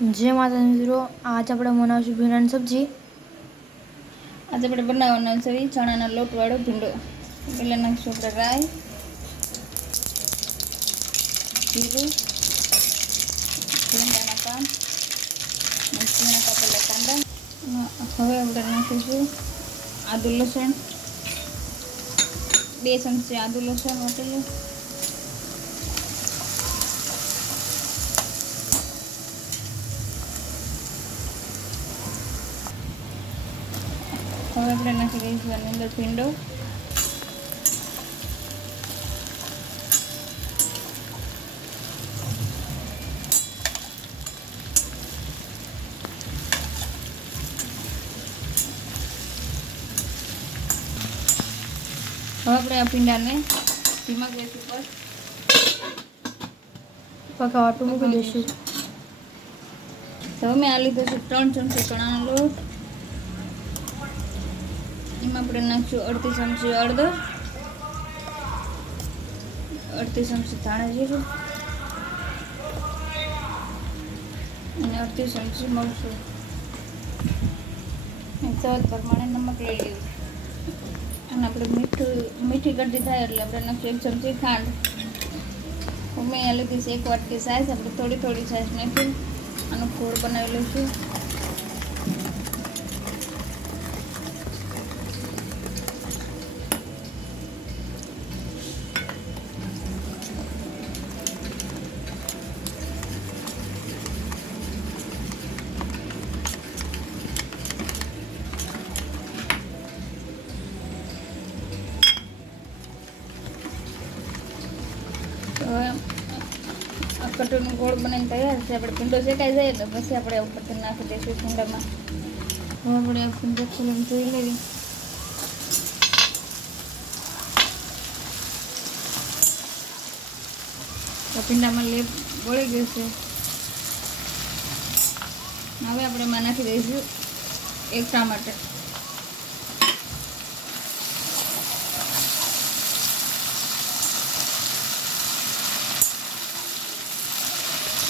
जय माता मित्रों, आज આપણે બનાવશું ભીંડાની સબ્જી। आज આપણે બનાવવાનો છે ચણાના લોટવાળો ભીંડો। પહેલા નાખીશું આપણે રાઈ, જીરું, ભીંડાના પાન, ઝીણા કાપેલા કાંદા। હવે આપણે નાખીશું આદુ લસણ, 2 ચમચી આદુ લસણ વાટેલું, હવે આપણે નાખી દઈશું આની અંદર ભીંડો, હવે આપણે આ ભીંડાને ધીમા ગેસ ઉપર પકાવવા મૂકી દઈશું। તો મેં આ લીધો છે 3 ચમચી ચણાનો લોટ, એમાં આપણે નાખીશું 1/2 ચમચી હળદર, 1/2 ચમચી ધાણા જીરું અને 1/2 ચમચી મરચું, સ્વાદ પ્રમાણે નમક લઈ લીધું। અને આપણે મીઠી ગળદી થાય એટલે આપણે નાખીશું 1 ચમચી ખાંડ। મેં આ લીધી છે 1 વાટકી સાઈઝ, આપણે થોડી થોડી સાઈઝ નાખી આનો ઘોળ બનાવી લઈશું। હવે આ કટોરનો ગોળ બનાવીને તૈયાર છે। આપણે ભીંડો શેકાઈ જાય તો પછી આપણે ઉપરથી નાખી દઈશું ભીંડામાં। હવે આપણે આ ભીંડો ખોલીને જોઈ લેવી। તો ભીંડામાં લેપ વળી ગયું છે। હવે આપણે એમાં નાખી દઈશું 1 ટામેટું।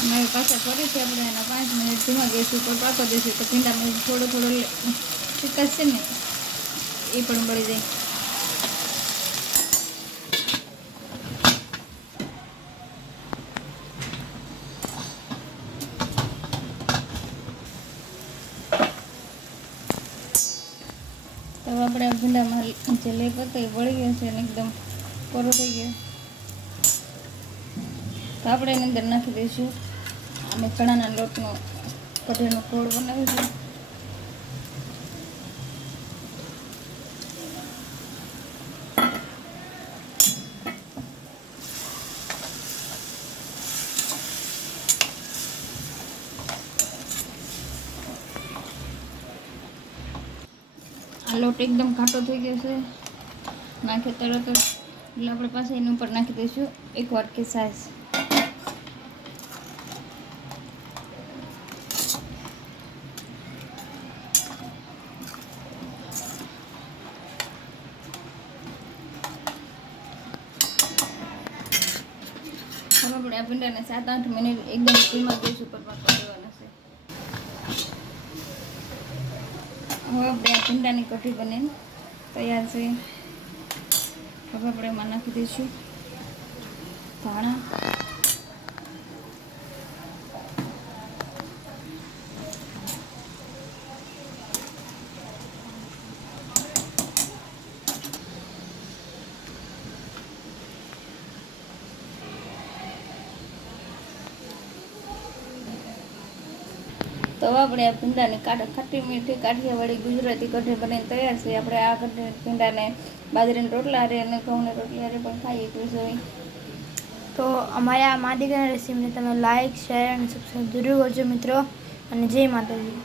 અમે પાછા ફરીથી આપણે એના 5 મિનિટ ધીમા ગેસ ઉપર પાકવા દઈશું તો ભીંડામાં થોડો ચીકાશ છે ને એ પણ બળી જાય। તો આપણે આ ભીંડામાં જે લેપ હતો એ વળી ગયો છે અને એકદમ કોરો થઈ ગયો। તો આપણે એની અંદર નાખી દઈશું અમે ચણાના લોટનો કઢીનો ઘોળ બનાવીશું। આ લોટ એકદમ ઘાટો થઈ ગયો છે, નાખે તરત જ એટલે આપણે પાસે એની ઉપર નાખી દઈશું 1 વાટકી સાઈઝ। હવે આપણે આ ભીંડાને 7-8 મિનિટ એકદમ ધીમા ગેસ ઉપર પાકવા દેવાના છે। હવે આપણે આ ભીંડાની કઢી બનીને તૈયાર છે। હવે આપણે એમાં નાખી દઈશું ધાણા, તો આપણે આ ભીંડાની ખાટી મીઠી કાઠિયાવાડી ગુજરાતી કઢી બનીને તૈયાર છે। આપણે આ ભીંડાને બાજરીના રોટલા હારે અને ઘઉંની રોટલી હારે પણ ખાઈએ તો જોઈએ। તો અમારા આ મા દીકરાની રેસીપીને તમે લાઈક, શેર અને સબસ્ક્રાઈબ જરૂર કરજો મિત્રો। અને જય માતાજી।